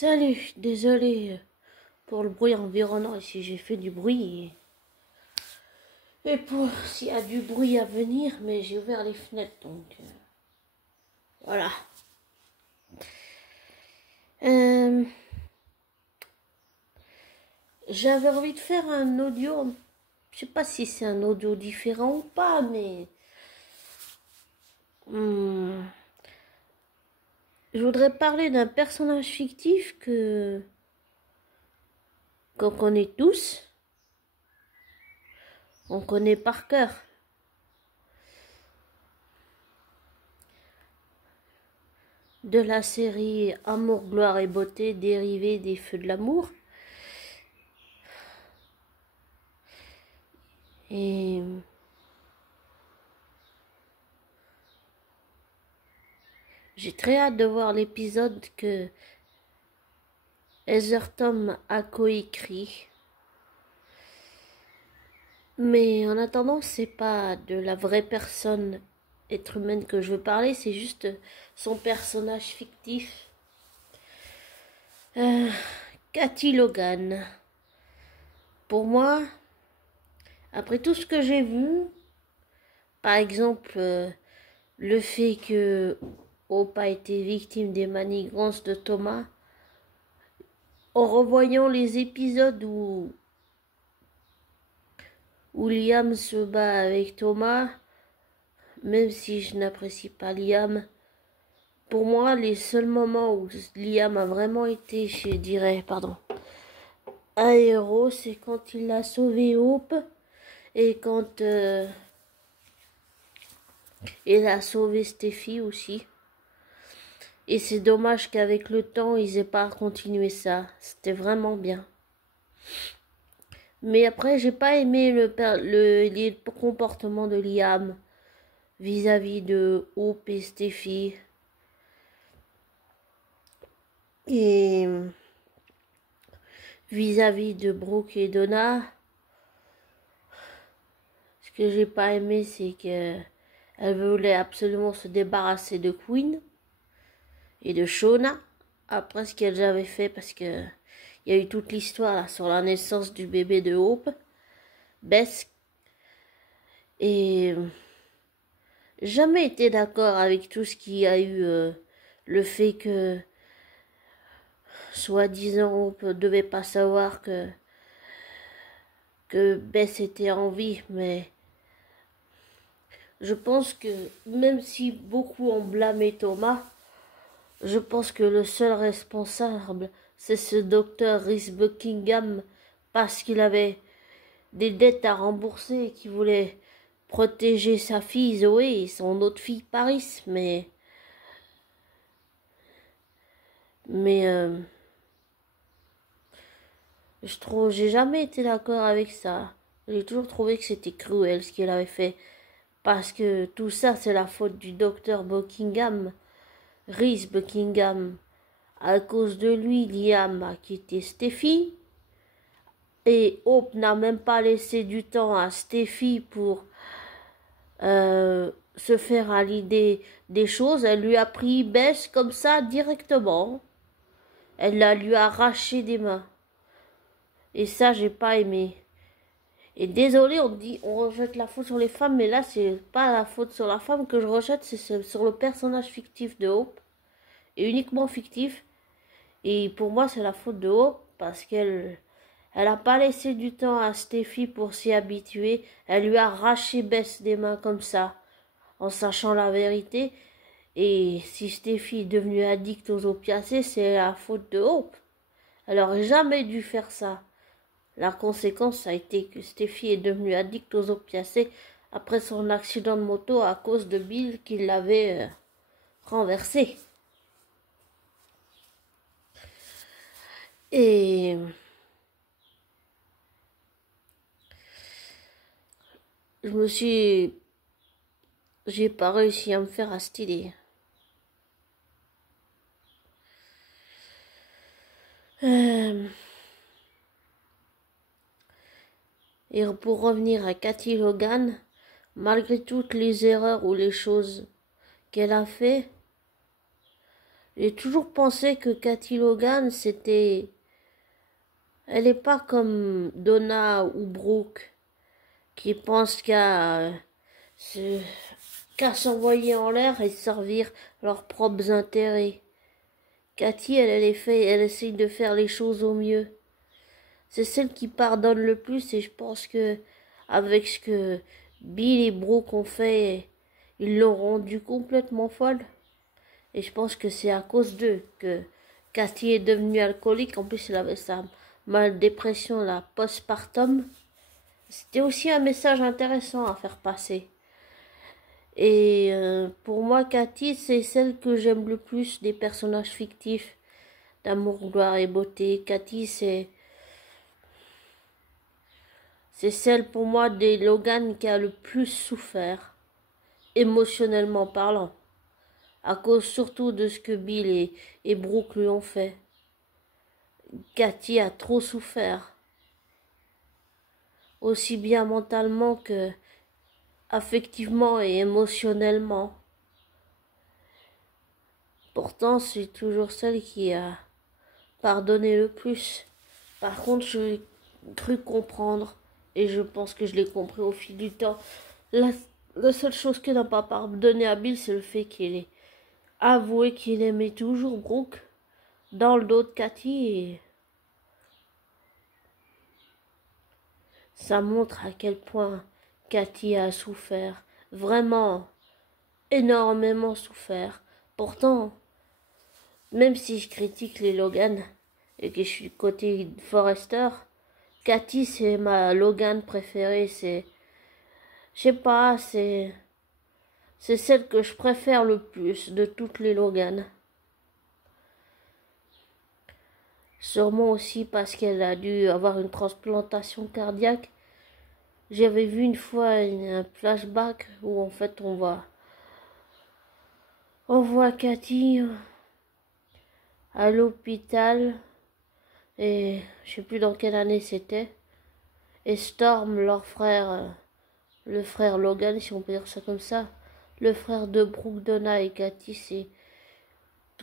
Salut, désolé pour le bruit environnant ici, j'ai fait du bruit. Et pour s'il y a du bruit à venir, mais j'ai ouvert les fenêtres donc voilà. J'avais envie de faire un audio, je sais pas si c'est un audio différent ou pas, mais je voudrais parler d'un personnage fictif qu'on connaît tous, on connaît par cœur. De la série Amour, gloire et beauté dérivée des Feux de l'amour. Et j'ai très hâte de voir l'épisode que Heather Tom a coécrit. Mais en attendant, c'est pas de la vraie personne être humaine que je veux parler, c'est juste son personnage fictif. Cathy Logan. Pour moi, après tout ce que j'ai vu, par exemple, le fait que Hope a été victime des manigances de Thomas, en revoyant les épisodes où Liam se bat avec Thomas, même si je n'apprécie pas Liam, pour moi, les seuls moments où Liam a vraiment été, je dirais, un héros, c'est quand il a sauvé Hope et quand il a sauvé Steffi aussi. Et c'est dommage qu'avec le temps, ils aient pas continué ça. C'était vraiment bien. Mais après, j'ai pas aimé le comportement de Liam vis-à-vis de Hope et Steffi. Et vis-à-vis de Brooke et Donna, ce que j'ai pas aimé, c'est que elle voulait absolument se débarrasser de Quinn et de Shauna après ce qu'elle avait fait, parce que il y a eu toute l'histoire là sur la naissance du bébé de Hope, Bess, et jamais été d'accord avec tout ce qu'il y a eu, le fait que soi-disant Hope devait pas savoir que Bess était en vie, mais je pense que même si beaucoup ont blâmé Thomas, je pense que le seul responsable, c'est ce docteur Rhys Buckingham, parce qu'il avait des dettes à rembourser et qu'il voulait protéger sa fille Zoé et son autre fille Paris, mais j'ai jamais été d'accord avec ça. J'ai toujours trouvé que c'était cruel ce qu'il avait fait, parce que tout ça c'est la faute du docteur Buckingham, Rhys Buckingham. À cause de lui, Liam a quitté Steffi. Et Hope n'a même pas laissé du temps à Steffi pour se faire à l'idée des choses. Elle lui a pris Bess comme ça directement. Elle la lui a arraché des mains. Et ça, j'ai pas aimé. Et désolé, on rejette la faute sur les femmes, mais là, c'est pas la faute sur la femme que je rejette, c'est sur le personnage fictif de Hope. Et uniquement fictif. Et pour moi, c'est la faute de Hope parce qu'elle n'a pas laissé du temps à Steffi pour s'y habituer. Elle lui a arraché Bess des mains comme ça, en sachant la vérité. Et si Steffi est devenue addict aux opiacés, c'est la faute de Hope. Elle aurait jamais dû faire ça. La conséquence a été que Steffi est devenue addict aux opiacés après son accident de moto à cause de Bill qui l'avait renversé. Et j'ai pas réussi à me faire à cette idée. Et pour revenir à Cathy Logan, malgré toutes les erreurs ou les choses qu'elle a fait, J'ai toujours pensé que Cathy Logan, elle est pas comme Donna ou Brooke, qui pensent se- qu'à s'envoyer en l'air et servir leurs propres intérêts. Cathy, elle essaye de faire les choses au mieux. C'est celle qui pardonne le plus et je pense que avec ce que Bill et Brooke ont fait, ils l'ont rendue complètement folle. Et je pense que c'est à cause d'eux que Cathy est devenue alcoolique. En plus, elle avait sa dépression, la postpartum. C'était aussi un message intéressant à faire passer. Et pour moi, Cathy, c'est celle que j'aime le plus des personnages fictifs d'Amour, gloire et beauté. Cathy, c'est celle pour moi des Logan qui a le plus souffert, émotionnellement parlant, à cause surtout de ce que Bill et Brooke lui ont fait. Cathy a trop souffert, aussi bien mentalement que affectivement et émotionnellement. Pourtant, c'est toujours celle qui a pardonné le plus. Par contre, j'ai cru comprendre, et je pense que je l'ai compris au fil du temps, la seule chose qu'elle n'a pas pardonné à Bill, c'est le fait qu'il ait avoué qu'il aimait toujours Brooke dans le dos de Cathy. Et ça montre à quel point Cathy a souffert, vraiment énormément souffert. Pourtant, même si je critique les Logan et que je suis côté Forrester, Cathy c'est ma Logan préférée. Je sais pas, c'est celle que je préfère le plus de toutes les Logan. Sûrement aussi parce qu'elle a dû avoir une transplantation cardiaque. J'avais vu une fois un flashback où en fait on voit Cathy à l'hôpital et je sais plus dans quelle année c'était. Et Storm, leur frère, le frère Logan, si on peut dire ça comme ça, le frère de Brooke, Donna et Cathy,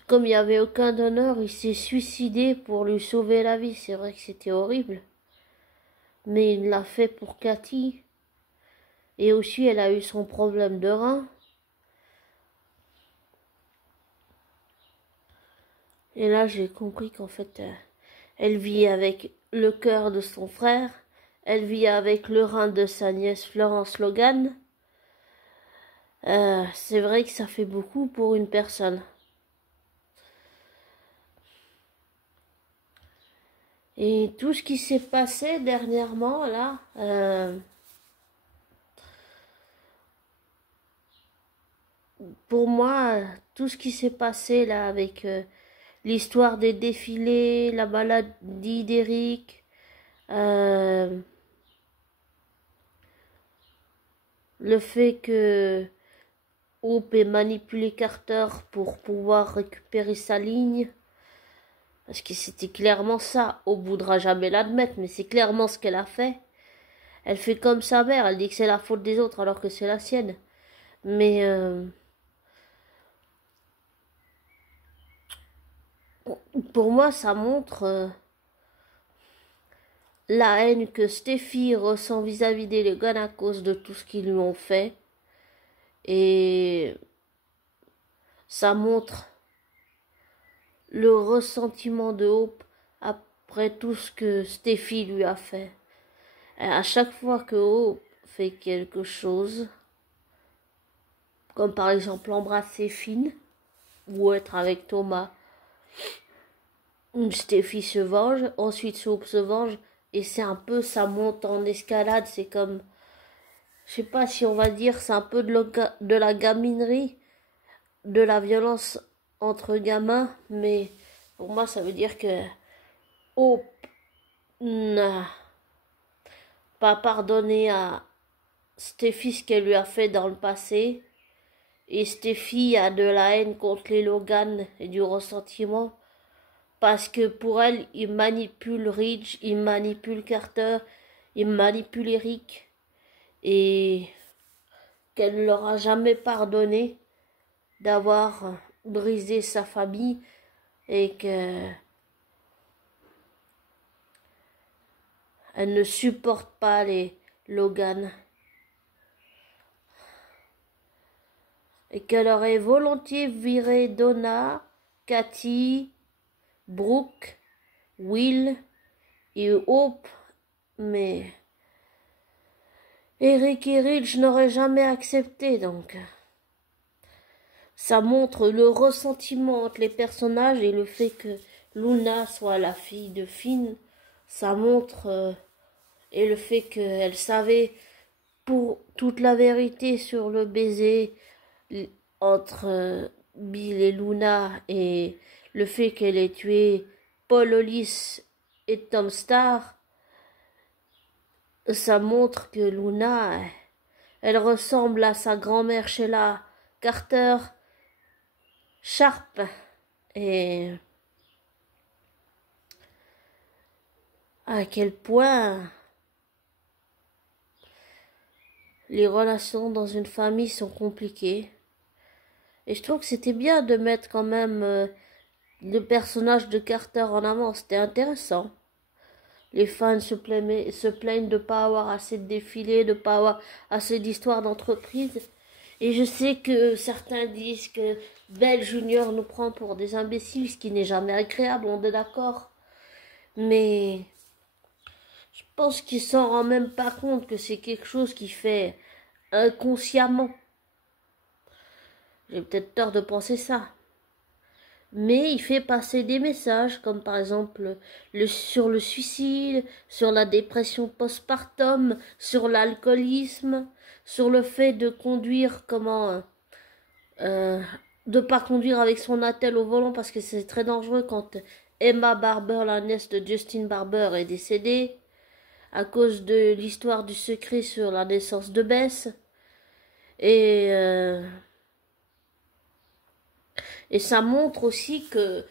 comme il n'y avait aucun donneur, il s'est suicidé pour lui sauver la vie. C'est vrai que c'était horrible. Mais il l'a fait pour Cathy. Et aussi, elle a eu son problème de rein. Et là, j'ai compris qu'en fait, elle vit avec le cœur de son frère. Elle vit avec le rein de sa nièce Florence Logan. C'est vrai que ça fait beaucoup pour une personne. Et tout ce qui s'est passé dernièrement, là, pour moi, tout ce qui s'est passé là avec l'histoire des défilés, la maladie d'Eric, le fait que Hope ait manipulé Carter pour pouvoir récupérer sa ligne, parce que c'était clairement ça. Hope voudra jamais l'admettre, mais c'est clairement ce qu'elle a fait. Elle fait comme sa mère, elle dit que c'est la faute des autres alors que c'est la sienne. Mais pour moi, ça montre la haine que Steffi ressent vis-à-vis des Logan à cause de tout ce qu'ils lui ont fait. Et ça montre le ressentiment de Hope après tout ce que Steffi lui a fait. Et à chaque fois que Hope fait quelque chose, comme par exemple embrasser Finn ou être avec Thomas, Steffi se venge, ensuite Hope se venge, et c'est un peu, ça monte en escalade, c'est comme, je sais pas si on va dire, c'est un peu de la gaminerie, de la violence entre gamins, mais pour moi ça veut dire que Hope n'a pas pardonné à Steffi ce qu'elle lui a fait dans le passé, et Steffi a de la haine contre les Logan et du ressentiment, parce que pour elle, il manipule Ridge, il manipule Carter, il manipule Eric, et qu'elle ne leur a jamais pardonné d'avoir briser sa famille et que elle ne supporte pas les Logan. Et qu'elle aurait volontiers viré Donna, Cathy, Brooke, Will et Hope, mais Eric et Ridge n'auraient jamais accepté, donc ça montre le ressentiment entre les personnages et le fait que Luna soit la fille de Finn, ça montre et le fait qu'elle savait pour toute la vérité sur le baiser entre Bill et Luna et le fait qu'elle ait tué Paul Hollis et Tom Starr, ça montre que Luna, elle ressemble à sa grand-mère Sheila Carter Sharp et à quel point les relations dans une famille sont compliquées. Et je trouve que c'était bien de mettre quand même le personnage de Carter en avant, c'était intéressant. Les fans se plaignent de pas avoir assez de défilés, de pas avoir assez d'histoires d'entreprise. Et je sais que certains disent que Belle Junior nous prend pour des imbéciles, ce qui n'est jamais agréable, on est d'accord. Mais je pense qu'il s'en rend même pas compte que c'est quelque chose qu'il fait inconsciemment. J'ai peut-être tort de penser ça. Mais il fait passer des messages, comme par exemple sur le suicide, sur la dépression postpartum, sur l'alcoolisme, sur le fait de conduire, de pas conduire avec son attel au volant parce que c'est très dangereux quand Emma Barber, la nièce de Justin Barber, est décédée à cause de l'histoire du secret sur la naissance de Bess. Et ça montre aussi que,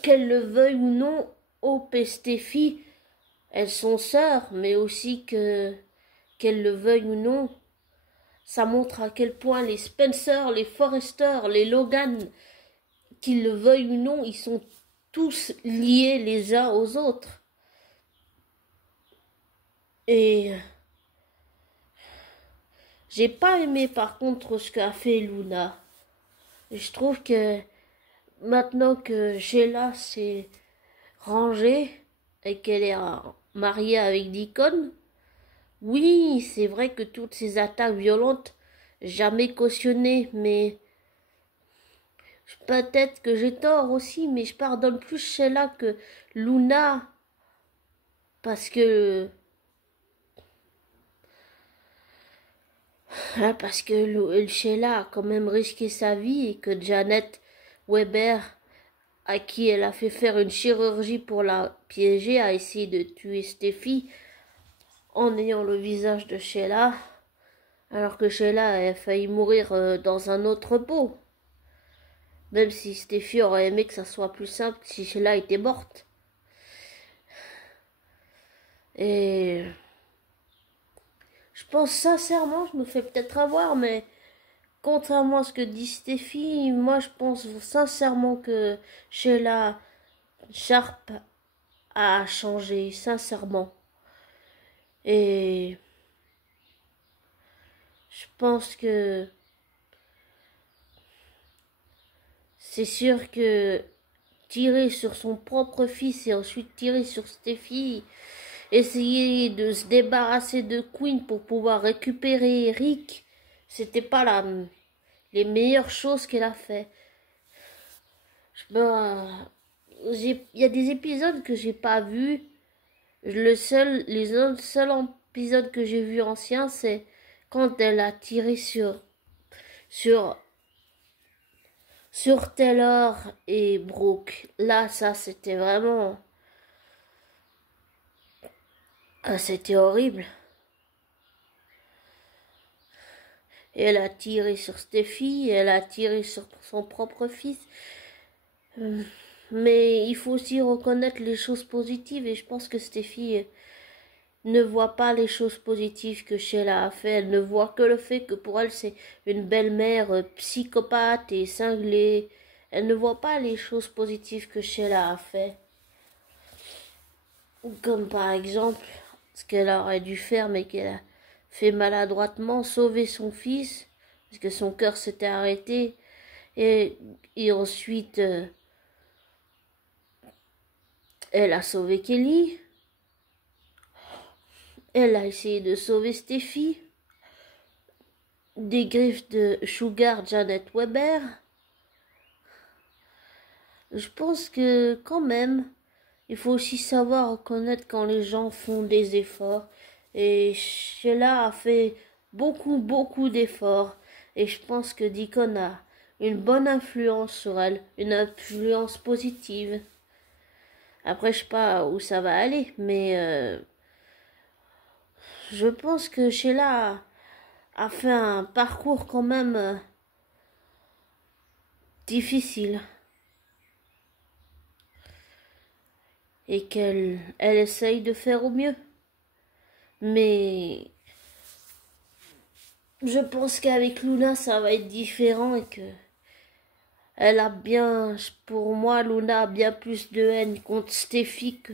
qu'elle le veuille ou non, Hope et Steffi, elles sont sœurs, mais aussi que, qu'elle le veuille ou non, ça montre à quel point les Spencer, les Forrester, les Logan, qu'ils le veuillent ou non, ils sont tous liés les uns aux autres. Et j'ai pas aimé par contre ce qu'a fait Luna. Je trouve que maintenant que Sheila s'est rangée et qu'elle est mariée avec Deacon, oui, c'est vrai que toutes ces attaques violentes, jamais cautionnées, mais peut-être que j'ai tort aussi, mais je pardonne plus Sheila que Luna, parce que Sheila a quand même risqué sa vie et que Janet Weber, à qui elle a fait faire une chirurgie pour la piéger, a essayé de tuer Steffi en ayant le visage de Sheila, alors que Sheila a failli mourir dans un autre pot. Même si Steffi aurait aimé que ça soit plus simple si Sheila était morte. Et je pense sincèrement, je me fais peut-être avoir, mais contrairement à ce que dit Steffi, moi je pense sincèrement que Sheila Sharp a changé, sincèrement. Et je pense que c'est sûr que tirer sur son propre fils et ensuite tirer sur Steffi, essayer de se débarrasser de Quinn pour pouvoir récupérer Eric, c'était pas les meilleures choses qu'elle a fait. Il y a des épisodes que j'ai pas vus. Les seuls épisodes que j'ai vus anciens, c'est quand elle a tiré sur Taylor et Brooke. Là, ça, c'était vraiment... Ah, c'était horrible. Et elle a tiré sur Steffi, elle a tiré sur son propre fils. Mais il faut aussi reconnaître les choses positives et je pense que Steffi ne voit pas les choses positives que Sheila a fait. Elle ne voit que le fait que pour elle, c'est une belle-mère psychopathe et cinglée. Elle ne voit pas les choses positives que Sheila a fait. Comme par exemple, ce qu'elle aurait dû faire, mais qu'elle a fait maladroitement, sauver son fils, parce que son cœur s'était arrêté. Et ensuite, elle a sauvé Kelly. Elle a essayé de sauver Steffi des griffes de Sugar Janet Weber. Je pense que quand même, il faut aussi savoir reconnaître quand les gens font des efforts. Et Sheila a fait beaucoup d'efforts. Et je pense que Deacon a une bonne influence sur elle, une influence positive. Après, je sais pas où ça va aller, mais je pense que Sheila a fait un parcours quand même difficile. Et qu'elle essaye de faire au mieux. Mais je pense qu'avec Luna, ça va être différent et que elle a bien, pour moi, Luna a bien plus de haine contre Steffi que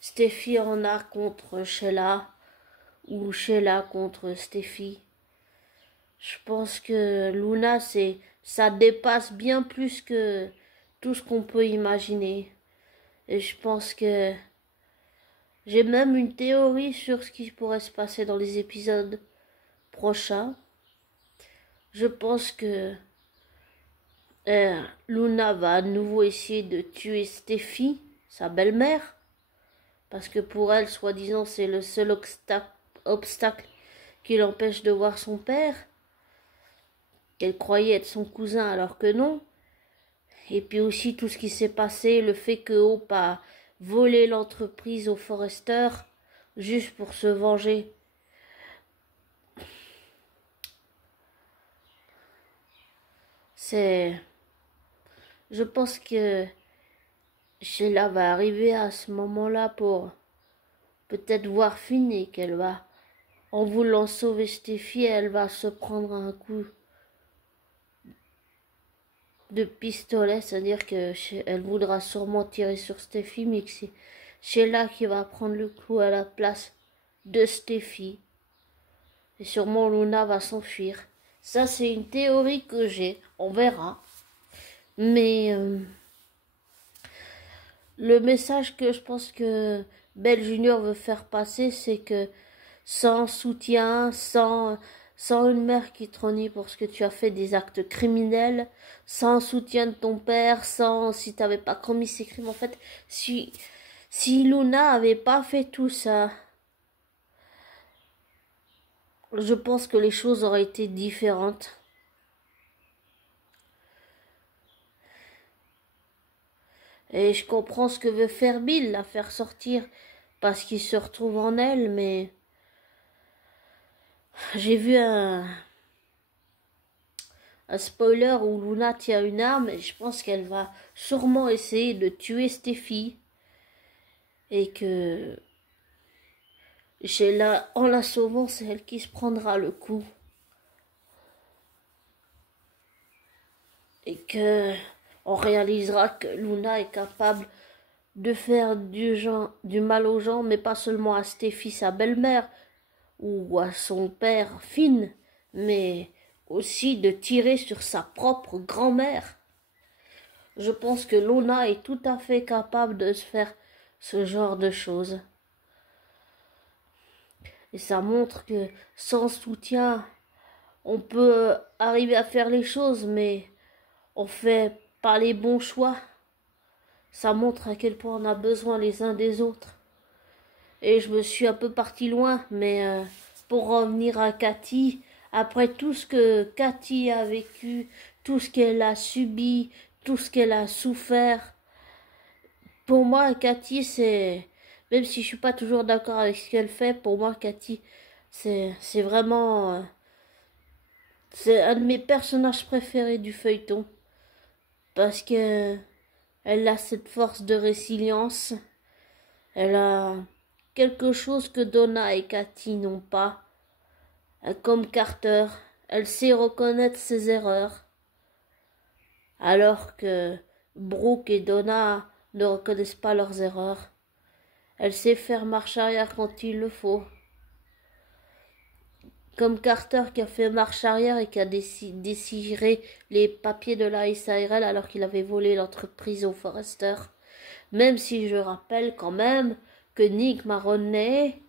Steffi en a contre Sheila ou Sheila contre Steffi. Je pense que Luna, ça dépasse bien plus que tout ce qu'on peut imaginer. Et je pense que j'ai même une théorie sur ce qui pourrait se passer dans les épisodes prochains. Je pense que Luna va à nouveau essayer de tuer Steffi, sa belle-mère, parce que pour elle, soi-disant, c'est le seul obstacle qui l'empêche de voir son père, qu'elle croyait être son cousin alors que non. Et puis aussi tout ce qui s'est passé, le fait que Hope a volé l'entreprise aux Forrester juste pour se venger. Je pense que Sheila va arriver à ce moment-là pour peut-être voir Finn qu'elle va, en voulant sauver Steffi, elle va se prendre un coup de pistolet, c'est-à-dire qu'elle voudra sûrement tirer sur Steffi, mais que c'est Sheila qui va prendre le coup à la place de Steffi. Et sûrement Luna va s'enfuir. Ça, c'est une théorie que j'ai. On verra. Mais le message que je pense que Belle Junior veut faire passer, c'est que sans soutien, sans une mère qui te renie pour ce que tu as fait des actes criminels, sans soutien de ton père, si tu n'avais pas commis ces crimes, en fait, si Luna avait pas fait tout ça, je pense que les choses auraient été différentes. Et je comprends ce que veut faire Bill, la faire sortir parce qu'il se retrouve en elle, mais j'ai vu un spoiler où Luna tient une arme et je pense qu'elle va sûrement essayer de tuer Steffi et que en la sauvant, c'est elle qui se prendra le coup. Et que on réalisera que Luna est capable de faire du mal aux gens, mais pas seulement à Steffi, sa belle-mère, ou à son père Finn, mais aussi de tirer sur sa propre grand-mère. Je pense que Luna est tout à fait capable de se faire ce genre de choses. Et ça montre que sans soutien, on peut arriver à faire les choses, mais on fait pas les bons choix. Ça montre à quel point on a besoin les uns des autres. Et je me suis un peu partie loin, mais pour revenir à Cathy, après tout ce que Cathy a vécu, tout ce qu'elle a subi, tout ce qu'elle a souffert, pour moi, Cathy, même si je suis pas toujours d'accord avec ce qu'elle fait, pour moi, Cathy, c'est vraiment... c'est un de mes personnages préférés du feuilleton. Parce que elle a cette force de résilience. Elle a quelque chose que Donna et Katy n'ont pas. Comme Carter, elle sait reconnaître ses erreurs, alors que Brooke et Donna ne reconnaissent pas leurs erreurs. Elle sait faire marche arrière quand il le faut. Comme Carter qui a fait marche arrière et qui a déchiré les papiers de la SARL alors qu'il avait volé l'entreprise aux Forrester. Même si je rappelle quand même que Nick Maroney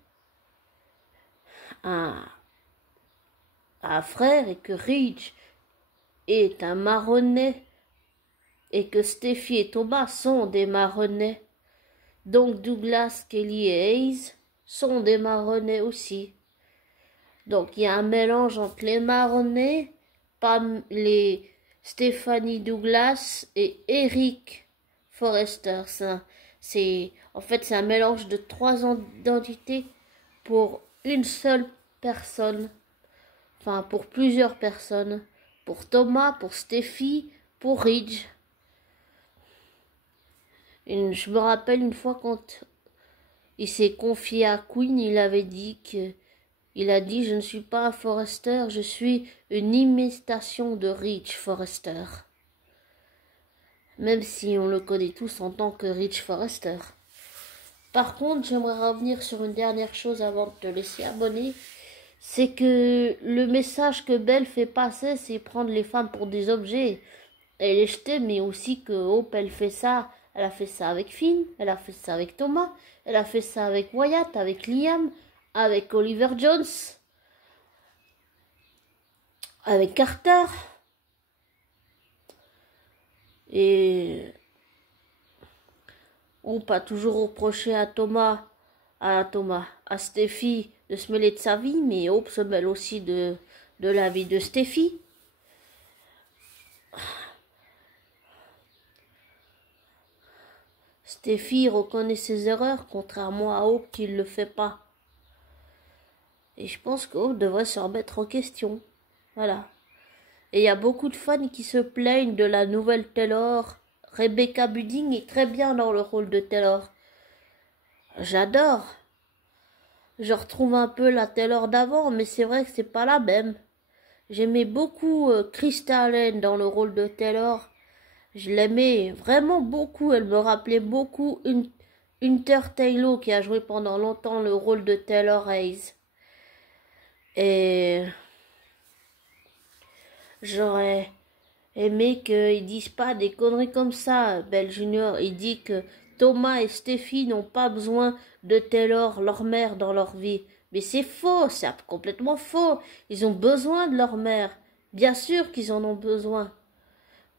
a un frère et que Ridge est un Maroney et que Steffi et Thomas sont des Maroney. Donc Douglas, Kelly et Hayes sont des Maroney aussi. Donc il y a un mélange entre les Maroney, les Stephanie Douglas et Eric Forrester. En fait c'est un mélange de 3 identités pour une seule personne. Enfin pour plusieurs personnes. Pour Thomas, pour Steffi, pour Ridge. Je me rappelle une fois quand il s'est confié à Queen, il a dit je ne suis pas un Forrester, je suis une imitation de Ridge Forrester. Même si on le connaît tous en tant que Ridge Forrester. Par contre, j'aimerais revenir sur une dernière chose avant de te laisser abonner. C'est que le message que Belle fait passer, c'est prendre les femmes pour des objets et les jeter, mais aussi que Hope, elle fait ça. Elle a fait ça avec Finn, elle a fait ça avec Thomas, elle a fait ça avec Wyatt, avec Liam, avec Oliver Jones, avec Carter. Et Hope a toujours reproché à Steffi de se mêler de sa vie, mais Hope se mêle aussi de la vie de Steffi. Steffi reconnaît ses erreurs, contrairement à Hope qui ne le fait pas. Et je pense que Hope devrait se remettre en question. Voilà. Et il y a beaucoup de fans qui se plaignent de la nouvelle Taylor. Rebecca Budding est très bien dans le rôle de Taylor. J'adore. Je retrouve un peu la Taylor d'avant, mais c'est vrai que c'est pas la même. J'aimais beaucoup Krista Allen dans le rôle de Taylor. Je l'aimais vraiment beaucoup. Elle me rappelait beaucoup Hunter Taylor qui a joué pendant longtemps le rôle de Taylor Hayes. Et j'aurais aimé qu'ils disent pas des conneries comme ça. Belle Junior, il dit que Thomas et Steffi n'ont pas besoin de Taylor, leur mère, dans leur vie. Mais c'est faux, c'est complètement faux. Ils ont besoin de leur mère. Bien sûr qu'ils en ont besoin.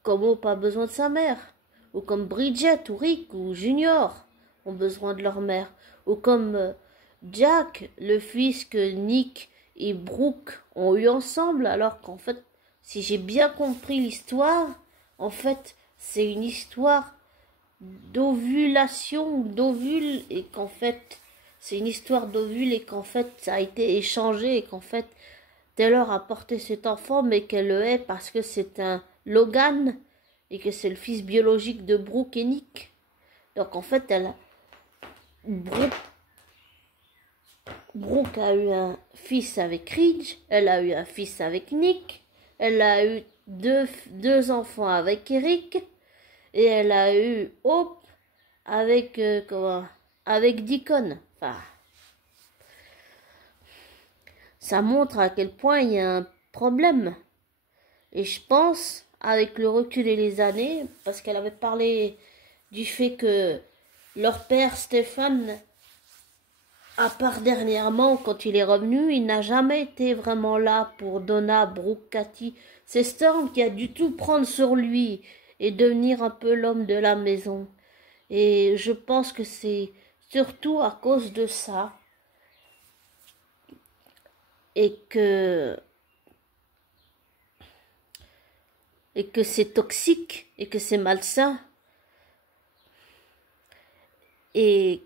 Comme Hope a besoin de sa mère. Ou comme Bridget, ou Rick, ou Junior ont besoin de leur mère. Ou comme Jack, le fils que Nick et Brooke ont eu ensemble, alors qu'en fait, si j'ai bien compris l'histoire, en fait, c'est une histoire d'ovulation, d'ovule, et qu'en fait, c'est une histoire d'ovule, et qu'en fait, ça a été échangé, et qu'en fait, Taylor a porté cet enfant, mais qu'elle le hait parce que c'est un Logan, et que c'est le fils biologique de Brooke et Nick. Donc en fait, Brooke a eu un fils avec Ridge, elle a eu un fils avec Nick, elle a eu deux enfants avec Eric, et elle a eu Hope avec avec Deacon. Enfin, ça montre à quel point il y a un problème. Et je pense, avec le recul et les années, parce qu'elle avait parlé du fait que leur père Stéphane, à part dernièrement, quand il est revenu, il n'a jamais été vraiment là pour Donna, Brooke, Katy. C'est Storm qui a dû tout prendre sur lui et devenir un peu l'homme de la maison. Et je pense que c'est surtout à cause de ça. Et que c'est toxique et que c'est malsain. Et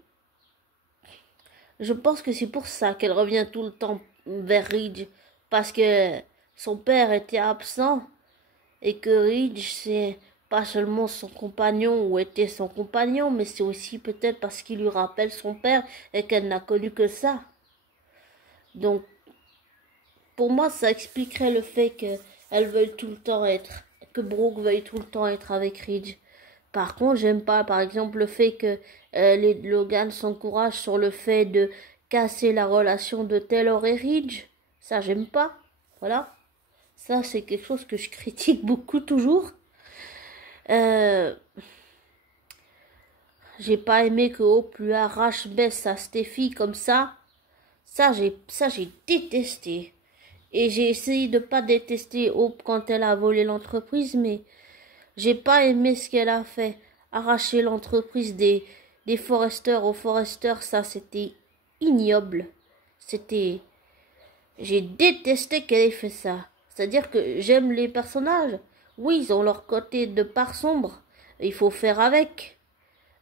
je pense que c'est pour ça qu'elle revient tout le temps vers Ridge, parce que son père était absent et que Ridge, c'est pas seulement son compagnon ou était son compagnon, mais c'est aussi peut-être parce qu'il lui rappelle son père et qu'elle n'a connu que ça. Donc, pour moi, ça expliquerait le fait qu'elle veuille tout le temps être, que Brooke veuille tout le temps être avec Ridge. Par contre, j'aime pas, par exemple, le fait que les Logan s'encouragent sur le fait de casser la relation de Taylor et Ridge. Ça, j'aime pas. Voilà. Ça, c'est quelque chose que je critique beaucoup toujours. J'ai pas aimé que Hope lui arrache Bess à Steffi comme ça. Ça, j'ai détesté. Et j'ai essayé de pas détester Hope quand elle a volé l'entreprise, mais j'ai pas aimé ce qu'elle a fait. Arracher l'entreprise des Forrester aux Forrester, ça c'était ignoble. C'était... J'ai détesté qu'elle ait fait ça. C'est-à-dire que j'aime les personnages. Oui, ils ont leur côté de part sombre. Il faut faire avec.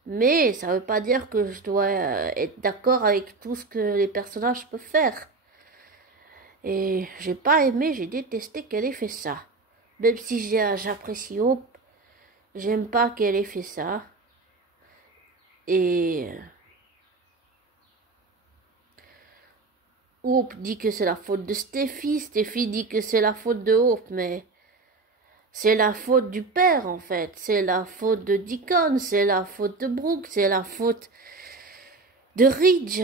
Mais ça veut pas dire que je dois être d'accord avec tout ce que les personnages peuvent faire. Et j'ai pas aimé, j'ai détesté qu'elle ait fait ça. Même si j'apprécie Hope, j'aime pas qu'elle ait fait ça. Et Hope dit que c'est la faute de Steffi, Steffi dit que c'est la faute de Hope, mais c'est la faute du père en fait, c'est la faute de Deacon, c'est la faute de Brooke, c'est la faute de Ridge,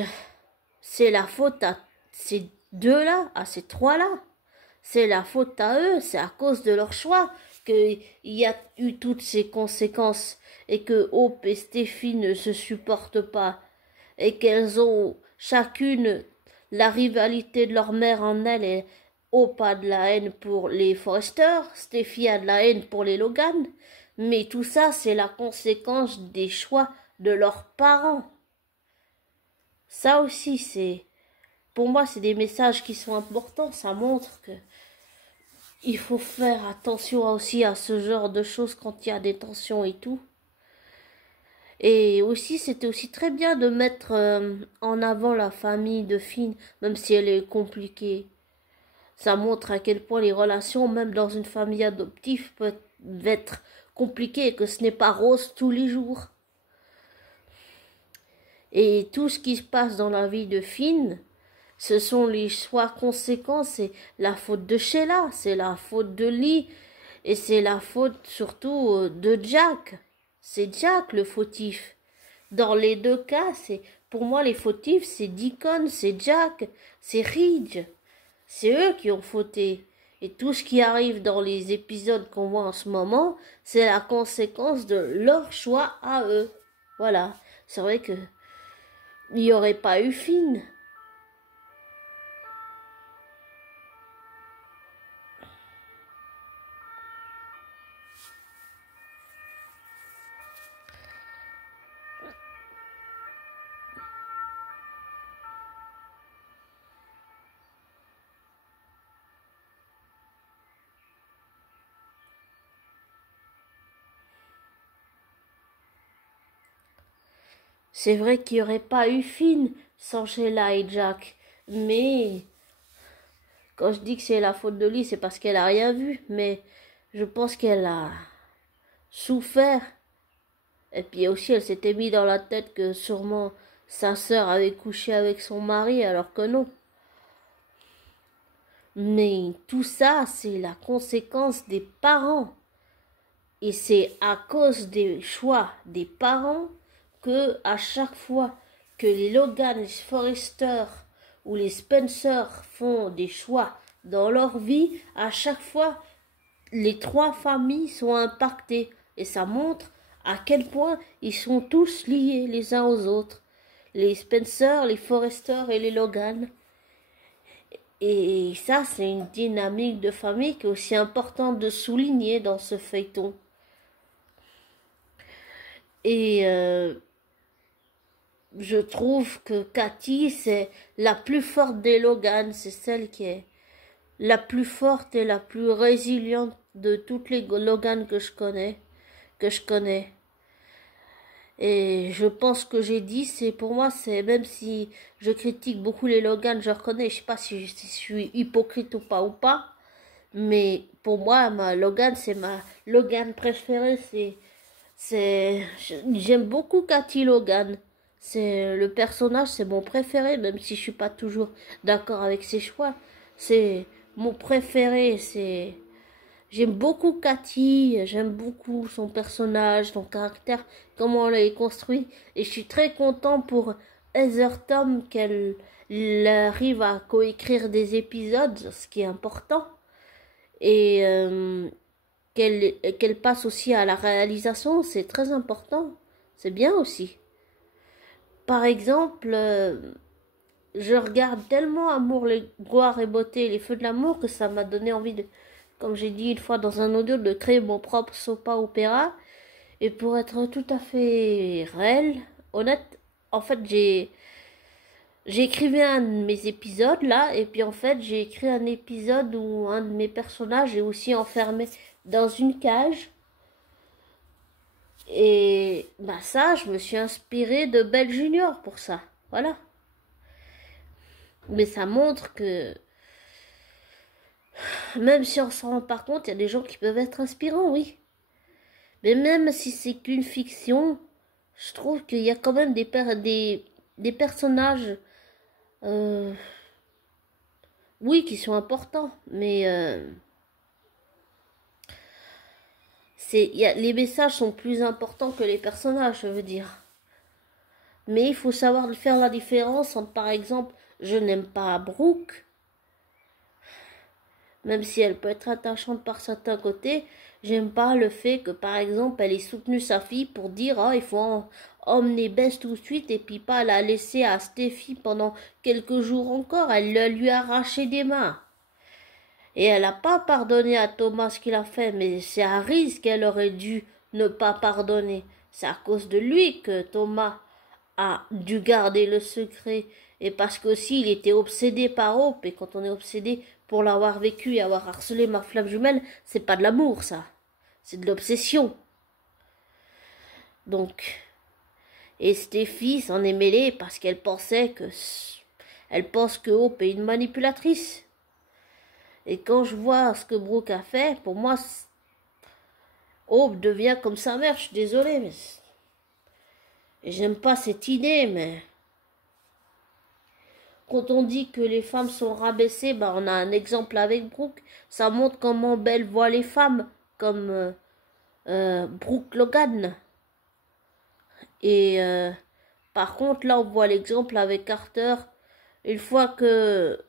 c'est la faute à ces deux-là, à ces trois-là. C'est la faute à eux, c'est à cause de leur choix qu'il y a eu toutes ces conséquences et que Hope et Steffi ne se supportent pas et qu'elles ont chacune la rivalité de leur mère en elles et Hope a de la haine pour les Forrester, Steffi a de la haine pour les Logan, mais tout ça c'est la conséquence des choix de leurs parents. Ça aussi c'est, pour moi c'est des messages qui sont importants, ça montre que il faut faire attention aussi à ce genre de choses quand il y a des tensions et tout. Et aussi, c'était aussi très bien de mettre en avant la famille de Finn, même si elle est compliquée. Ça montre à quel point les relations, même dans une famille adoptive, peuvent être compliquées et que ce n'est pas rose tous les jours. Et tout ce qui se passe dans la vie de Finn, ce sont les choix conséquents, c'est la faute de Sheila, c'est la faute de Lee, et c'est la faute surtout de Jack. C'est Jack le fautif. Dans les deux cas, c'est pour moi les fautifs, c'est Deacon, c'est Jack, c'est Ridge. C'est eux qui ont fauté. Et tout ce qui arrive dans les épisodes qu'on voit en ce moment, c'est la conséquence de leur choix à eux. Voilà. C'est vrai que il n'y aurait pas eu Finn. C'est vrai qu'il n'y aurait pas eu Finn sans Sheila et Jack. Mais quand je dis que c'est la faute de Lee, c'est parce qu'elle a rien vu. Mais je pense qu'elle a souffert. Et puis aussi, elle s'était mis dans la tête que sûrement sa sœur avait couché avec son mari, alors que non. Mais tout ça, c'est la conséquence des parents. Et c'est à cause des choix des parents que à chaque fois que les Logan, les Forrester ou les Spencer font des choix dans leur vie, à chaque fois les trois familles sont impactées. Et ça montre à quel point ils sont tous liés les uns aux autres. Les Spencer, les Forrester et les Logan. Et ça, c'est une dynamique de famille qui est aussi importante de souligner dans ce feuilleton. Et je trouve que Cathy, c'est la plus forte des Logan. C'est celle qui est la plus forte et la plus résiliente de toutes les Logan que je connais. Et je pense que j'ai dit, c'est pour moi, c'est même si je critique beaucoup les Logan, je reconnais, je sais pas si je suis hypocrite ou pas, Mais pour moi, Logan, c'est ma Logan préférée. J'aime beaucoup Cathy Logan. C'est le personnage, c'est mon préféré, même si je suis pas toujours d'accord avec ses choix. C'est mon préféré. J'aime beaucoup Cathy. J'aime beaucoup son personnage, son caractère, comment elle est construite. Et je suis très content pour Heather Tom qu'elle arrive à coécrire des épisodes, ce qui est important. Et qu'elle passe aussi à la réalisation, c'est très important. C'est bien aussi. Par exemple, je regarde tellement Amour, gloire et beauté, les feux de l'amour, que ça m'a donné envie de, comme j'ai dit une fois dans un audio, de créer mon propre sopa opéra. Et pour être tout à fait réel, honnête, en fait, j'ai écrivé un de mes épisodes là, et puis en fait j'ai écrit un épisode où un de mes personnages est aussi enfermé dans une cage. Et bah ça, je me suis inspirée de Belle Junior pour ça. Voilà. Mais ça montre que même si on s'en rend pas compte, il y a des gens qui peuvent être inspirants, oui. Mais même si c'est qu'une fiction, je trouve qu'il y a quand même des personnages, oui, qui sont importants. Mais les messages sont plus importants que les personnages, je veux dire. Mais il faut savoir faire la différence entre, par exemple, je n'aime pas Brooke, même si elle peut être attachante par certains côtés, j'aime pas le fait que, par exemple, elle ait soutenu sa fille pour dire, oh, il faut emmener Bess tout de suite, et puis pas la laisser à Steffi pendant quelques jours encore. Elle lui a arraché des mains. Et elle n'a pas pardonné à Thomas ce qu'il a fait, mais c'est à Reese qu'elle aurait dû ne pas pardonner. C'est à cause de lui que Thomas a dû garder le secret. Et parce qu'aussi il était obsédé par Hope, et quand on est obsédé pour l'avoir vécu et avoir harcelé ma flamme jumelle, c'est pas de l'amour ça, c'est de l'obsession. Donc, et Steffi s'en est mêlée parce qu'elle pense que Hope est une manipulatrice. Et quand je vois ce que Brooke a fait, pour moi, Hope devient comme sa mère. Je suis désolée, mais et j'aime pas cette idée, mais quand on dit que les femmes sont rabaissées, bah on a un exemple avec Brooke. Ça montre comment Belle voit les femmes, comme Brooke Logan. Et par contre, là, on voit l'exemple avec Carter. Une fois que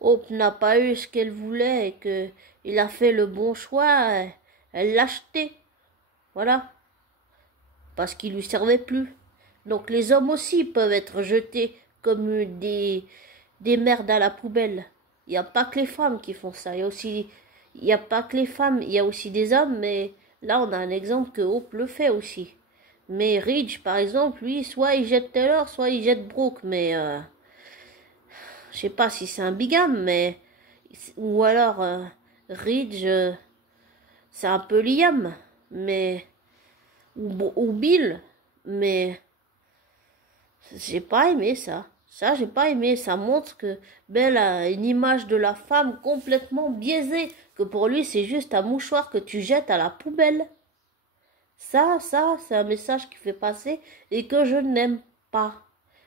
Hope n'a pas eu ce qu'elle voulait et que il a fait le bon choix, elle l'a acheté. Voilà. Parce qu'il lui servait plus. Donc les hommes aussi peuvent être jetés comme des merdes à la poubelle. Il n'y a pas que les femmes qui font ça. Il y a pas que les femmes, il y a aussi des hommes, mais là on a un exemple que Hope le fait aussi. Mais Ridge, par exemple, lui, soit il jette Taylor, soit il jette Brooke, mais je sais pas si c'est un bigame, mais ou alors Ridge, c'est un peu Liam, mais ou Bill, mais j'ai pas aimé ça. Ça, j'ai pas aimé. Ça montre que Belle a une image de la femme complètement biaisée. Que pour lui, c'est juste un mouchoir que tu jettes à la poubelle. Ça, c'est un message qui fait passer et que je n'aime pas.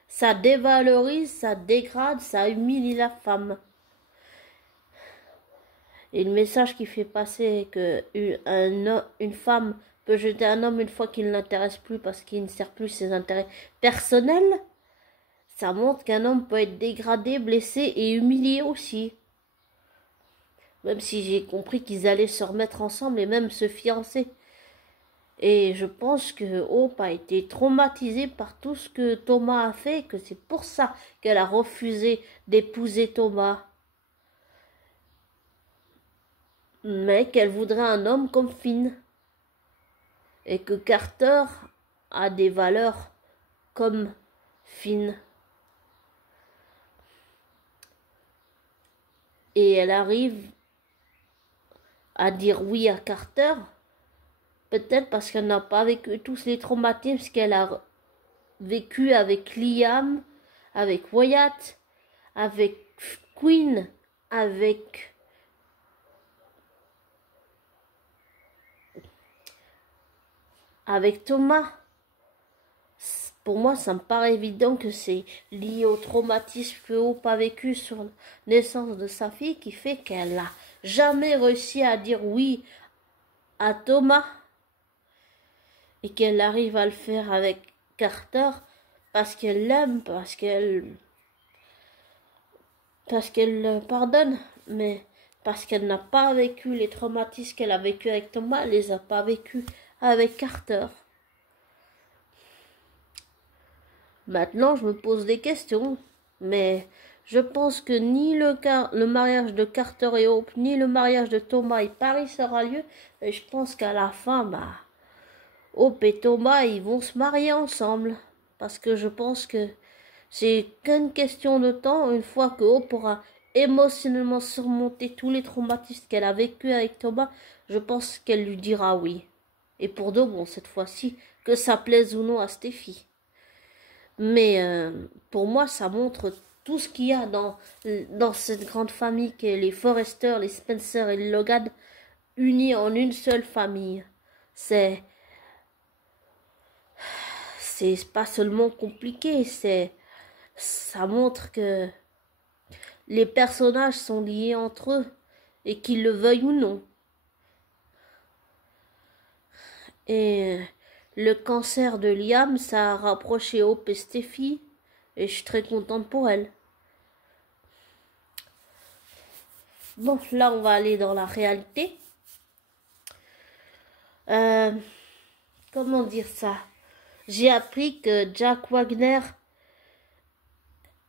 Ça dévalorise, ça dégrade, ça humilie la femme. Et le message qui fait passer que une femme peut jeter un homme une fois qu'il ne l'intéresse plus parce qu'il ne sert plus ses intérêts personnels, ça montre qu'un homme peut être dégradé, blessé et humilié aussi. Même si j'ai compris qu'ils allaient se remettre ensemble et même se fiancer. Et je pense que Hope a été traumatisée par tout ce que Thomas a fait, que c'est pour ça qu'elle a refusé d'épouser Thomas. Mais qu'elle voudrait un homme comme Finn. Et que Carter a des valeurs comme Finn. Et elle arrive à dire oui à Carter, peut-être parce qu'elle n'a pas vécu tous les traumatismes qu'elle a vécu avec Liam, avec Wyatt, avec Quinn, avec avec Thomas. Pour moi, ça me paraît évident que c'est lié au traumatisme que Hope a vécu sur la naissance de sa fille qui fait qu'elle n'a jamais réussi à dire oui à Thomas et qu'elle arrive à le faire avec Carter parce qu'elle l'aime, parce qu'elle le pardonne, mais parce qu'elle n'a pas vécu les traumatismes qu'elle a vécu avec Thomas, elle les a pas vécus avec Carter. Maintenant, je me pose des questions, mais je pense que ni le mariage de Carter et Hope, ni le mariage de Thomas et Paris sera lieu, et je pense qu'à la fin, Hope et Thomas, ils vont se marier ensemble, parce que je pense que c'est qu'une question de temps, une fois que Hope aura émotionnellement surmonté tous les traumatismes qu'elle a vécu avec Thomas, je pense qu'elle lui dira oui. Et pour de bon, cette fois-ci, que ça plaise ou non à Steffi. Mais pour moi, ça montre tout ce qu'il y a dans cette grande famille qu'est les Forrester, les Spencer et les Logan, unis en une seule famille. C'est pas seulement compliqué, ça montre que les personnages sont liés entre eux, et qu'ils le veuillent ou non. Et le cancer de Liam, ça a rapproché Hope et Steffi, et je suis très contente pour elle. Bon, là, on va aller dans la réalité. Comment dire ça? J'ai appris que Jack Wagner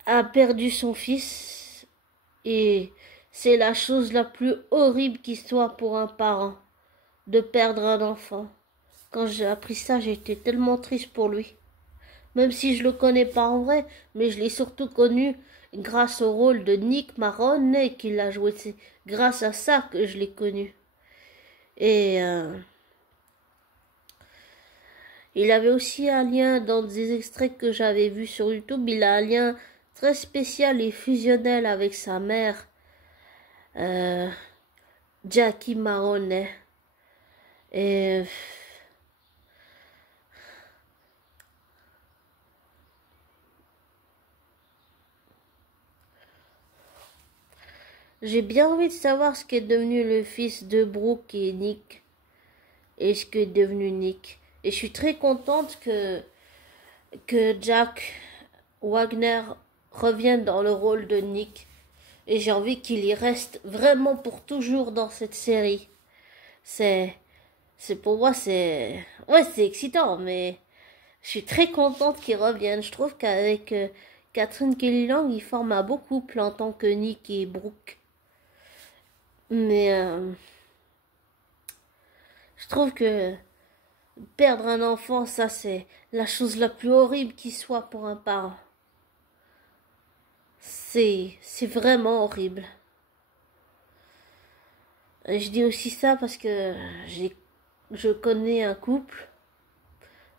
a perdu son fils, et c'est la chose la plus horrible qui soit pour un parent, de perdre un enfant. Quand j'ai appris ça, j'étais tellement triste pour lui. Même si je le connais pas en vrai, mais je l'ai surtout connu grâce au rôle de Nick Maroney qu'il a joué. C'est grâce à ça que je l'ai connu. Et il avait aussi un lien dans des extraits que j'avais vus sur YouTube. Il a un lien très spécial et fusionnel avec sa mère, Jackie Maroney. Et j'ai bien envie de savoir ce qu'est devenu le fils de Brooke et Nick. Et ce qu'est devenu Nick. Et je suis très contente que Jack Wagner revienne dans le rôle de Nick. Et j'ai envie qu'il y reste vraiment pour toujours dans cette série. Pour moi, c'est excitant, mais je suis très contente qu'il revienne. Je trouve qu'avec Catherine Kelly Lang, ils forment un beau couple en tant que Nick et Brooke. Mais je trouve que perdre un enfant, ça c'est la chose la plus horrible qui soit pour un parent. C'est vraiment horrible. Et je dis aussi ça parce que je connais un couple.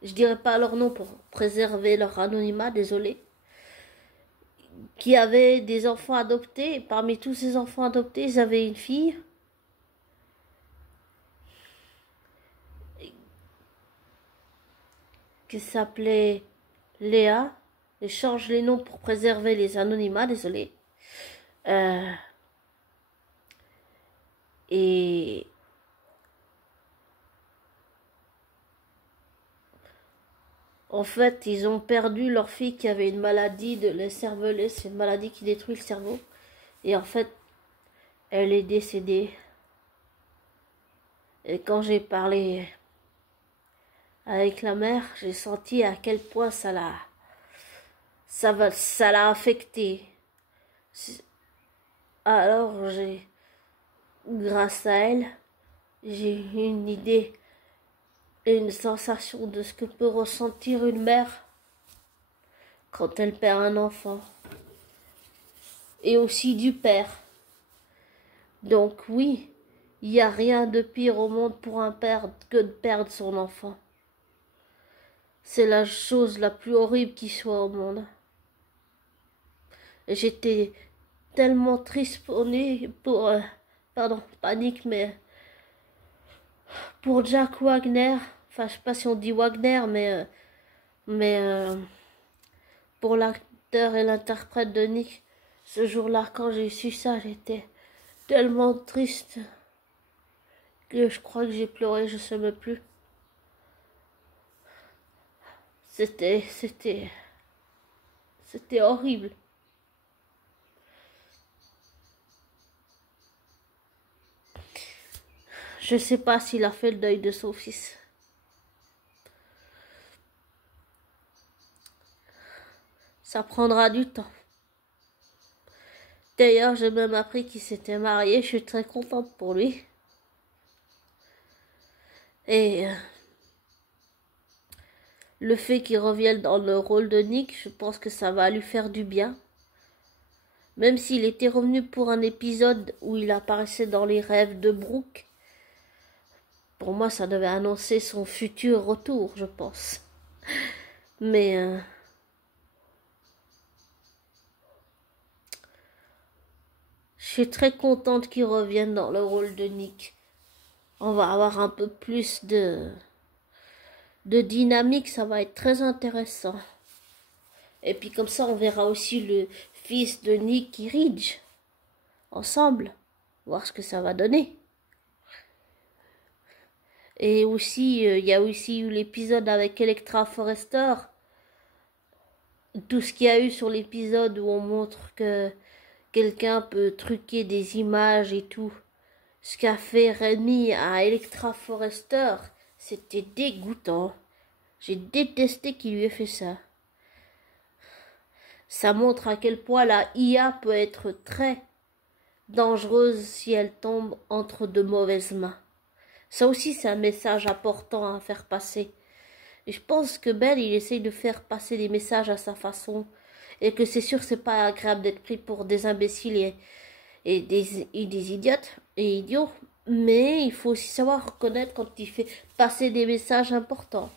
Je dirais pas leur nom pour préserver leur anonymat, désolé. Qui avait des enfants adoptés. Et parmi tous ces enfants adoptés, ils avaient une fille. Qui s'appelait Léa. Je change les noms pour préserver les anonymats, désolé. Et en fait, ils ont perdu leur fille qui avait une maladie de l'écervelé. C'est une maladie qui détruit le cerveau. Et en fait, elle est décédée. Et quand j'ai parlé avec la mère, j'ai senti à quel point ça l'a affecté. Alors grâce à elle, j'ai eu une idée et une sensation de ce que peut ressentir une mère quand elle perd un enfant. Et aussi du père. Donc oui, il n'y a rien de pire au monde pour un père que de perdre son enfant. C'est la chose la plus horrible qui soit au monde. Et j'étais tellement triste pardon, panique, mais pour Jack Wagner, enfin je sais pas si on dit Wagner, mais pour l'acteur et l'interprète de Nick, ce jour-là, quand j'ai su ça, j'étais tellement triste que je crois que j'ai pleuré, je sais même plus. C'était horrible. Je sais pas s'il a fait le deuil de son fils. Ça prendra du temps. D'ailleurs, j'ai même appris qu'il s'était marié. Je suis très contente pour lui. Et le fait qu'il revienne dans le rôle de Nick, je pense que ça va lui faire du bien. Même s'il était revenu pour un épisode où il apparaissait dans les rêves de Brooke, pour moi, ça devait annoncer son futur retour, je pense. Mais je suis très contente qu'il revienne dans le rôle de Nick. On va avoir un peu plus de dynamique, ça va être très intéressant. Et puis comme ça, on verra aussi le fils de Nick et Ridge ensemble, voir ce que ça va donner. Et aussi, il y a aussi eu l'épisode avec Elektra Forrester. Tout ce qu'il y a eu sur l'épisode où on montre que quelqu'un peut truquer des images et tout. Ce qu'a fait Remy à Elektra Forrester, c'était dégoûtant. J'ai détesté qu'il lui ait fait ça. Ça montre à quel point la IA peut être très dangereuse si elle tombe entre de mauvaises mains. Ça aussi, c'est un message important à faire passer. Et je pense que Ben, il essaye de faire passer des messages à sa façon. Et que c'est sûr, c'est pas agréable d'être pris pour des imbéciles et des idiotes et idiots. Mais il faut aussi savoir reconnaître quand il fait passer des messages importants.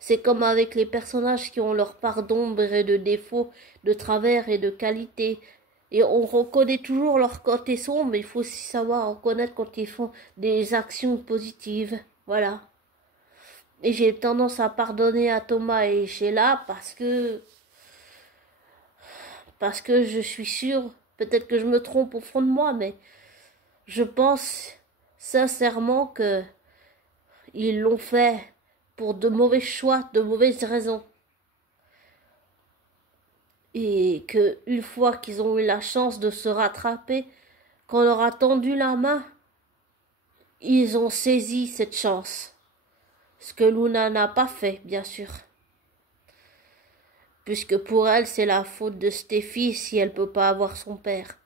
C'est comme avec les personnages qui ont leur part d'ombre et de défauts, de travers et de qualités. Et on reconnaît toujours leur côté sombre, mais il faut aussi savoir reconnaître quand ils font des actions positives. Voilà. Et j'ai tendance à pardonner à Thomas et Sheila parce que je suis sûre, peut-être que je me trompe au fond de moi, mais je pense sincèrement que ils l'ont fait pour de mauvais choix, de mauvaises raisons. Et que une fois qu'ils ont eu la chance de se rattraper, qu'on leur a tendu la main, ils ont saisi cette chance. Ce que Luna n'a pas fait, bien sûr. Puisque pour elle, c'est la faute de Steffi si elle peut pas avoir son père.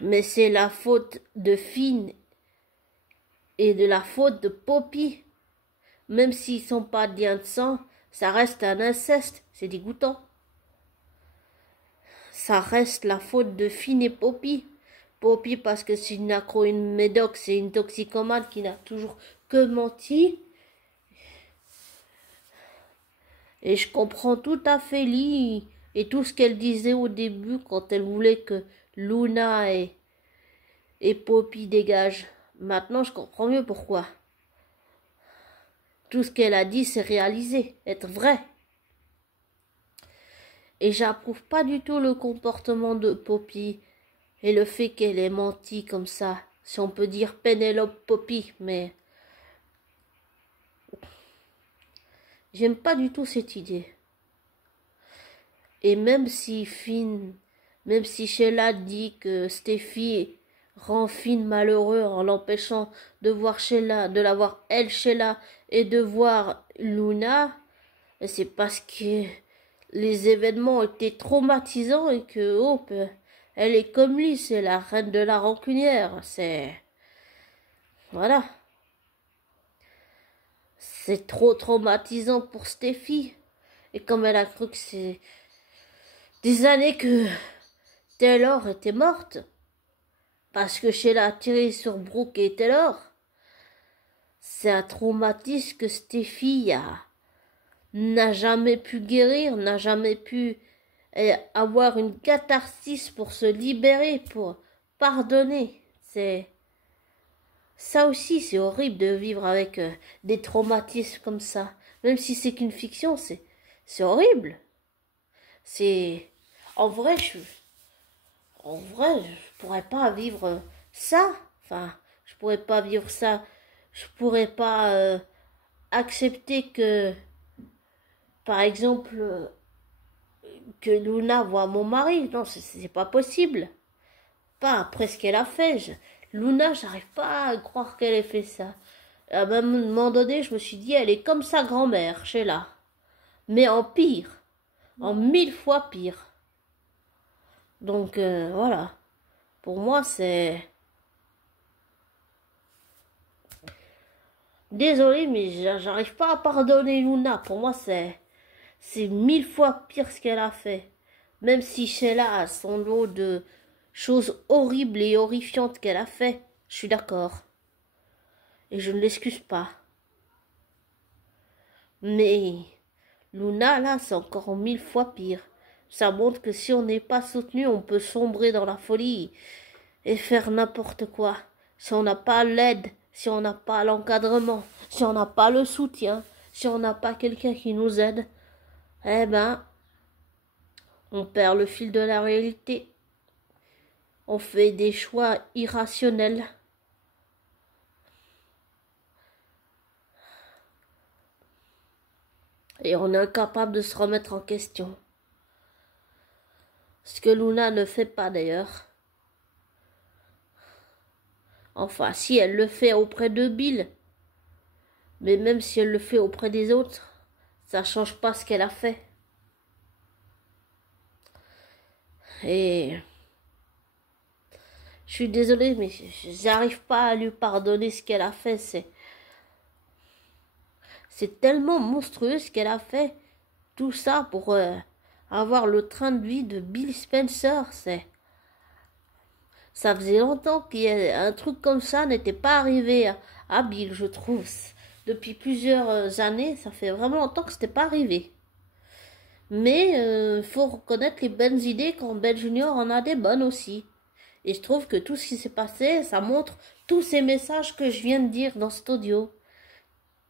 Mais c'est la faute de Finn et de la faute de Poppy. Même s'ils sont pas de lien de sang, ça reste un inceste, c'est dégoûtant. Ça reste la faute de Finn et Poppy. Poppy parce que c'est une accro, une médoc, c'est une toxicomane qui n'a toujours que menti. Et je comprends tout à fait Lee et tout ce qu'elle disait au début quand elle voulait que Luna et Poppy dégagent. Maintenant, je comprends mieux pourquoi. Tout ce qu'elle a dit, c'est réalisé, être vrai. Et j'approuve pas du tout le comportement de Poppy et le fait qu'elle ait menti comme ça. Si on peut dire Penelope Poppy, mais j'aime pas du tout cette idée. Et même si Sheila dit que Steffi rend Finn malheureux en l'empêchant de voir Sheila, de la voir elle Sheila et de voir Luna, c'est parce que les événements étaient traumatisants et que elle est comme lui, c'est la reine de la rancunière, voilà. C'est trop traumatisant pour Steffi. Et comme elle a cru que c'est des années que Taylor était morte, parce que Sheila a tiré sur Brooke et Taylor, c'est un traumatisme que Steffi n'a jamais pu guérir, n'a jamais pu avoir une catharsis pour se libérer, pour pardonner. Ça aussi, c'est horrible de vivre avec des traumatismes comme ça. Même si c'est qu'une fiction, c'est horrible. C'est en vrai, je pourrais pas vivre ça. Enfin, je pourrais pas vivre ça. Je pourrais pas accepter que, par exemple, que Luna voit mon mari. Non, c'est pas possible. Pas après ce qu'elle a fait. Luna, j'arrive pas à croire qu'elle ait fait ça. À un moment donné, je me suis dit, elle est comme sa grand-mère, Sheila. Mais en pire. En 1000 fois pire. Donc, voilà. Pour moi, c'est... Désolée, mais j'arrive pas à pardonner Luna. Pour moi, c'est 1000 fois pire ce qu'elle a fait. Même si Sheila a son lot de choses horribles et horrifiantes qu'elle a fait, je suis d'accord. Et je ne l'excuse pas. Mais Luna, là, c'est encore 1000 fois pire. Ça montre que si on n'est pas soutenu, on peut sombrer dans la folie et faire n'importe quoi. Si on n'a pas l'aide, si on n'a pas l'encadrement, si on n'a pas le soutien, si on n'a pas quelqu'un qui nous aide, eh ben, on perd le fil de la réalité. On fait des choix irrationnels. Et on est incapable de se remettre en question. Ce que Luna ne fait pas d'ailleurs. Enfin, si elle le fait auprès de Bill. Mais même si elle le fait auprès des autres, ça change pas ce qu'elle a fait. Et je suis désolée, mais j'arrive pas à lui pardonner ce qu'elle a fait. C'est tellement monstrueux ce qu'elle a fait. Tout ça pour avoir le train de vie de Bill Spencer. Ça faisait longtemps qu'il y a un truc comme ça n'était pas arrivé à Bill, je trouve. Depuis plusieurs années, ça fait vraiment longtemps que c'était pas arrivé. Mais il faut reconnaître les bonnes idées quand Ben Junior en a des bonnes aussi. Et je trouve que tout ce qui s'est passé, ça montre tous ces messages que je viens de dire dans cet audio.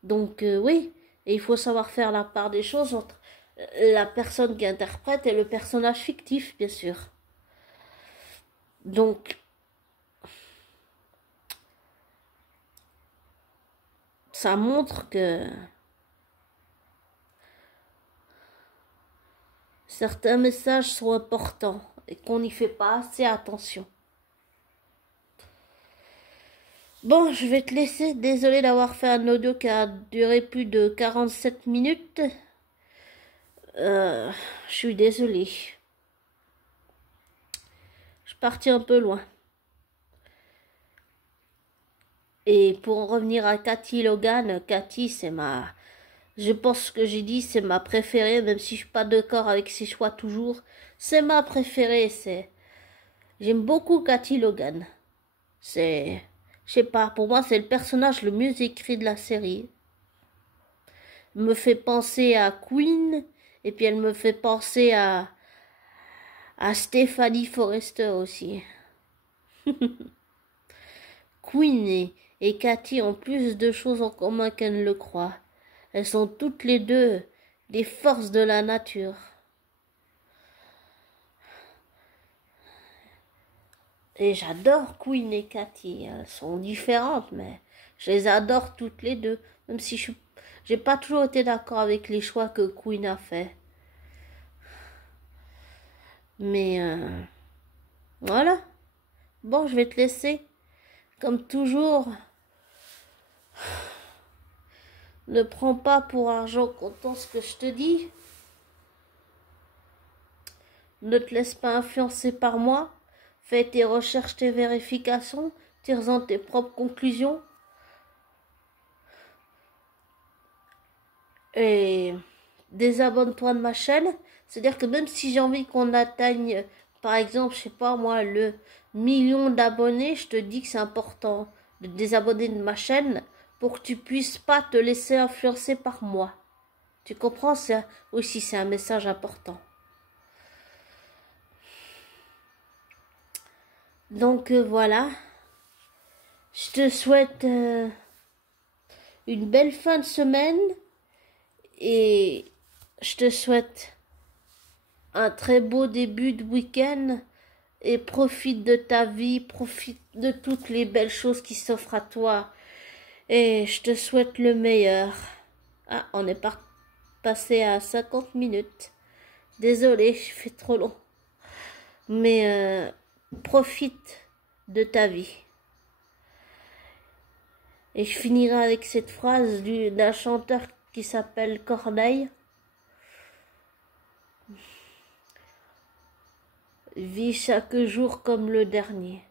Donc oui, et il faut savoir faire la part des choses entre la personne qui interprète et le personnage fictif, bien sûr. Donc, ça montre que certains messages sont importants et qu'on n'y fait pas assez attention. Bon, je vais te laisser. Désolée d'avoir fait un audio qui a duré plus de 47 minutes. Je suis désolée. Je suis partie un peu loin. Et pour en revenir à Cathy Logan, Cathy, c'est ma... Je pense que j'ai dit, c'est ma préférée, même si je suis pas d'accord avec ses choix toujours. C'est ma préférée, J'aime beaucoup Cathy Logan. Je sais pas, pour moi, c'est le personnage le mieux écrit de la série. Elle me fait penser à Queen, et puis elle me fait penser à Stephanie Forrester aussi. Queen et Cathy ont plus de choses en commun qu'elles ne le croient. Elles sont toutes les deux des forces de la nature. Et j'adore Queen et Cathy. Elles sont différentes, mais je les adore toutes les deux. Même si j'ai pas toujours été d'accord avec les choix que Queen a fait. Mais voilà. Bon, je vais te laisser. Comme toujours, ne prends pas pour argent comptant ce que je te dis. Ne te laisse pas influencer par moi. Fais tes recherches, tes vérifications. Tire-en tes propres conclusions. Et désabonne-toi de ma chaîne. C'est-à-dire que même si j'ai envie qu'on atteigne, par exemple, je sais pas moi, le 1 000 000 d'abonnés, je te dis que c'est important de te désabonner de ma chaîne pour que tu puisses pas te laisser influencer par moi. Tu comprends? C'est aussi, c'est un message important. Donc voilà. Je te souhaite une belle fin de semaine et je te souhaite un très beau début de week-end et profite de ta vie, profite de toutes les belles choses qui s'offrent à toi et je te souhaite le meilleur. Ah, on est passé à 50 minutes. Désolée, je fais trop long. Mais profite de ta vie. Et je finirai avec cette phrase d'un chanteur qui s'appelle Corneille. Vis chaque jour comme le dernier.